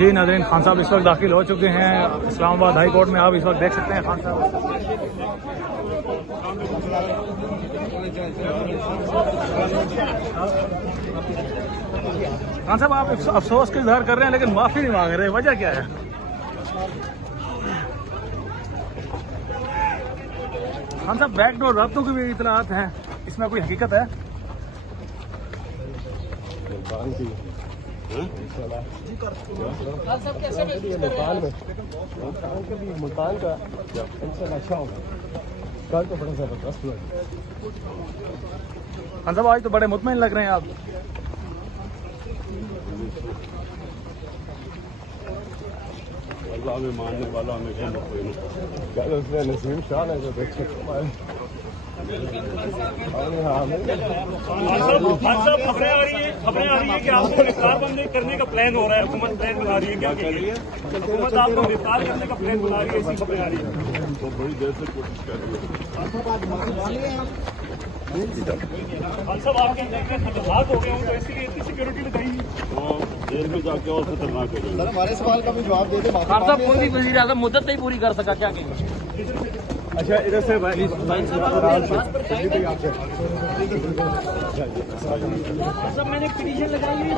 जी नाज़रीन, खान साहब इस वक्त दाखिल हो चुके हैं इस्लामाबाद हाई कोर्ट में। आप इस वक्त देख सकते हैं खान साहब। खान साहब, आप अफसोस का इजहार कर रहे हैं लेकिन माफी नहीं मांग रहे, वजह क्या है? खान साहब, बैकडोर रातों की भी इतलात हैं, इसमें कोई हकीकत है? मुल्तान का अच्छा होगा, कल तो बड़ा जबरदस्त हुआ। खान साहब, आज तो बड़े मुतमईन लग रहे हैं आप। अल्लाह में मानने वाला हमेशा नसीम शाह है जो देख सकते हैं। खबरें आ रही है कि आपको इफ्तार बंदी करने का प्लान हो रहा है, हुकूमत प्लान बना रही है, क्या कहिए? हुकूमत आपको इफ्तार करने का प्लान बना रही है, ऐसी खबरें आ रही है। वो बड़ी देर से कोशिश कर रही है। सब आपके खतरनाक हो गए हों तो इसके लिए इतनी सिक्योरिटी लगाई तो जेल में जाके और खतरनाक हो जाएगा। हमारे सवाल का भी जवाब दे दे। खान साहब, कोई भी वज़ीर आज़म मुद्दत नहीं पूरी कर सका, क्या कहेंगे? अच्छा, इधर से भाई सब मैंने पिटीशन लगाई है।